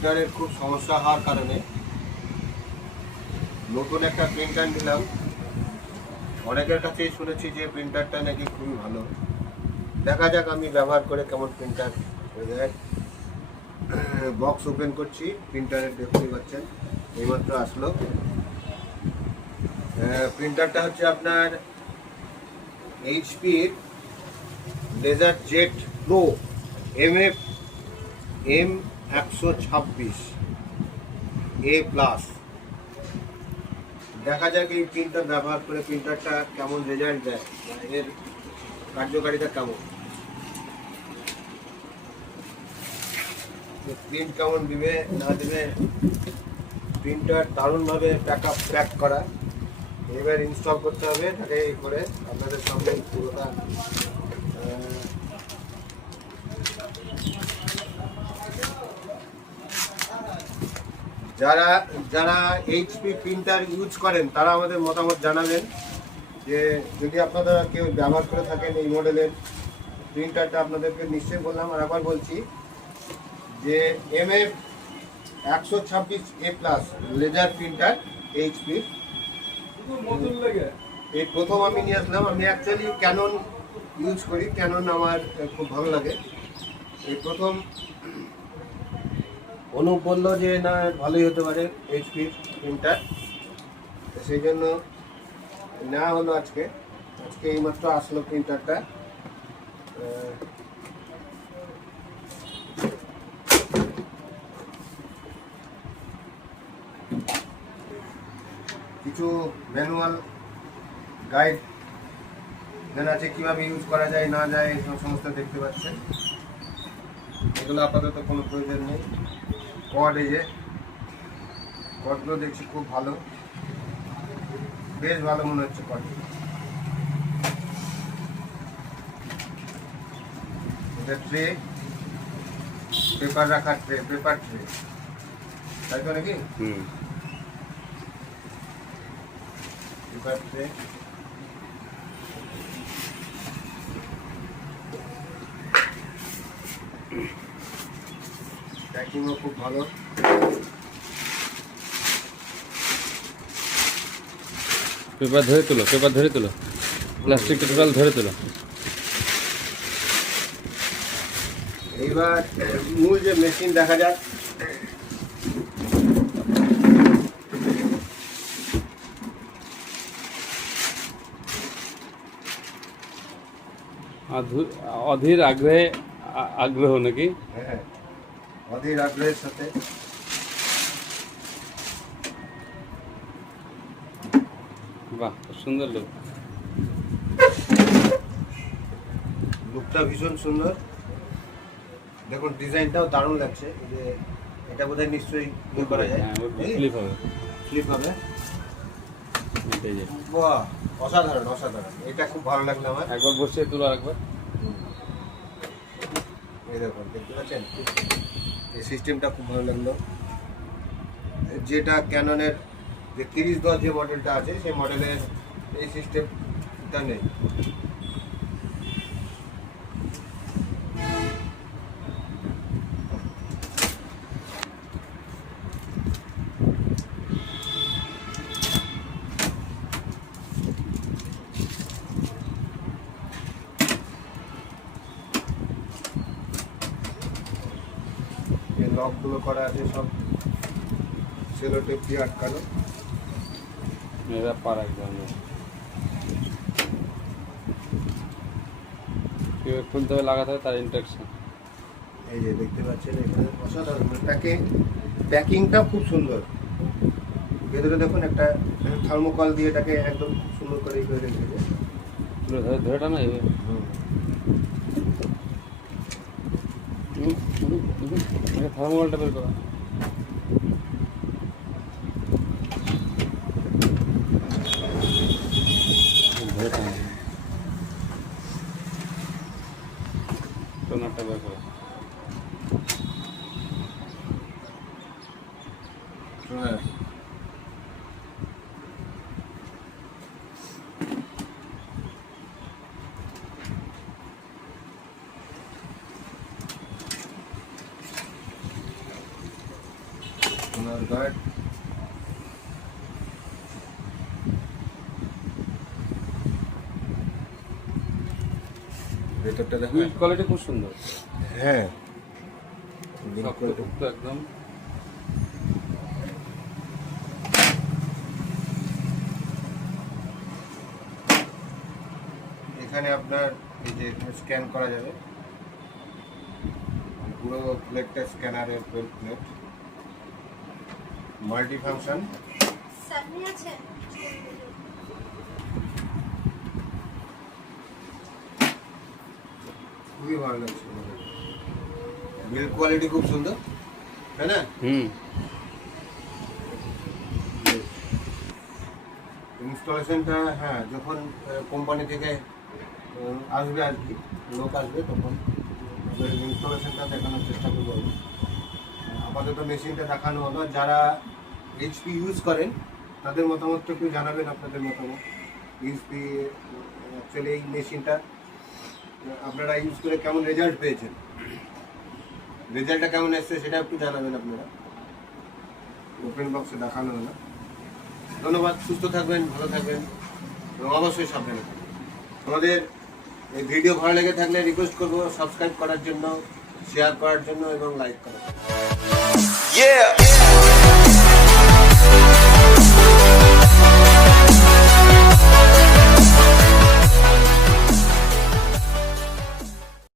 প্রিন্টারের খুব সমস্যা হওয়ার কারণে নতুন একটা প্রিন্টার নিলাম। অনেকের কাছেই শুনেছি যে প্রিন্টারটা নাকি খুবই ভালো। দেখা যাক আমি ব্যবহার করে কেমন প্রিন্টার হয়ে যায়। বক্স ওপেন করছি, প্রিন্টারের দেখতেই পাচ্ছেন এইমাত্র আসলো। প্রিন্টারটা হচ্ছে আপনার এইচপির লেজার জেট প্রো M126A+। দেখা যাক এই প্রিন্টার ব্যবহার করে প্রিন্টারটা কেমন রেজাল্ট দেয়, এর কার্যকারিতা কেমন, প্রিন্ট কেমন দিবে না দিবে। প্রিন্টার দারুণভাবে প্যাক করা, এবার ইনস্টল করতে হবে তাকে এই করে আপনাদের সামনে পুরোটা। যারা যারা এইচপি প্রিন্টার ইউজ করেন তারা আমাদের মতামত জানাবেন যে যদি আপনারা কেউ ব্যবহার করে থাকেন এই মডেলের প্রিন্টারটা। আপনাদেরকে নিশ্চয়ই বললাম, আর আবার বলছি যে MF126A+ লেজার প্রিন্টার এইচপির। এই প্রথম আমি নিয়ে আসলাম। আমি অ্যাকচুয়ালি ক্যানন ইউজ করি, ক্যানন আমার খুব ভালো লাগে। এই প্রথম অনুপ বললো যে না ভালোই হতে পারে এইচপির প্রিন্টার, সেই জন্য নেওয়া হলো। আজকে এইমাত্র আসলো প্রিন্টারটা। কিছু ম্যানুয়াল গাইড দেন আছে কীভাবে ইউজ করা যায় না যায়, এই সমস্ত দেখতে পাচ্ছেন। এগুলো আপাতত কোনো প্রয়োজন নেই। কর্ড, এই যে কর্ডগুলো দেখছি খুব ভালো, বেশ ভালো মনে হচ্ছে কর্ড। এটা ট্রে, পেপার রাখার ট্রে, পেপার ট্রে, তাই তো নাকি? Paper tray. প্যাকিংও খুব ভালো। পেপার ধরে তোলো, পেপার ধরে তোলো, প্লাস্টিকটা টোটাল ধরে তোলো। এইবার মূল যে মেশিন দেখা যাক। অধীর আগ্রহ নাকি? হ্যাঁ, অধীর আগ্রহের সাথে। বাহ, সুন্দর লোক, লুকটা ভীষণ সুন্দর। দেখুন ডিজাইনটাও দারুণ লাগছে। এই যে এটা বোধহয় নিশ্চয়ই ইয়ে করা যায়, ক্লিপ হবে, ক্লিপ হবে। এটাই যে বাহ, অসাধারণ অসাধারণ, এটা খুব ভালো লাগলো আমার। একবার বসে তুলো আরেকবার। এই দেখুন, দেখতে পাচ্ছেন এই সিস্টেমটা খুব ভালো লাগলো। যেটা ক্যাননের যে 3010 যে মডেলটা আছে সেই মডেলের এই সিস্টেমটা নেই। এই লকগুলো করা আছে সব সেলো টেপ দিয়ে আটকানো। মেয়েরা পার একদম কীভাবে খুলতে হবে, লাগাতে হবে, তার ইন্ট্রাকশন। এই যে দেখতে পাচ্ছেন এখানে অসাধারণ প্যাকিংটা খুব সুন্দর। ভেতরে দেখুন একটা থার্মোকল দিয়ে এটাকে একদম খুব সুন্দর করে রেখেছে। ধরে ধরে টানা যাবে। থার্মোকলটা বের করা। ধরে টানা টোনারটা বের করা। হ্যাঁ, গার্ড, ভেতরটা দেখো। বিল্ড কোয়ালিটি খুব সুন্দর, হ্যাঁ শক্ত একদম। এখানে আপনার এই যে স্ক্যান করা যাবে, পুরো প্লেটটা স্ক্যানারের প্লেট, মাল্টি ফাংশন। সামনে আছে খুবই ভালো লাগছে, বিল্ড কোয়ালিটি খুব সুন্দর, তাই না? ইনস্টলেশনটা হ্যাঁ যখন কোম্পানি থেকে আসবে আর কি, লোক আসবে তখন ইনস্টলেশনটা দেখানোর চেষ্টা করবো আমি। আপাতত মেশিনটা দেখানো হলো, যারা এইচপি ইউজ করেন তাদের মতামতটা একটু জানাবেন, আপনাদের মতামত। এইচপি অ্যাকচুয়ালি এই মেশিনটা আপনারা ইউজ করে কেমন রেজাল্ট পেয়েছেন, রেজাল্টটা কেমন এসছে সেটা একটু জানাবেন আপনারা। ওপেন বক্সে দেখানো হলো। ধন্যবাদ, সুস্থ থাকবেন, ভালো থাকবেন এবং অবশ্যই সাবধানে থাকবেন। আমাদের এই ভিডিও ভালো লেগে থাকলে রিকোয়েস্ট করবো সাবস্ক্রাইব করার জন্য, শেয়ার করার জন্য এবং লাইক করার জন্য। Yeah.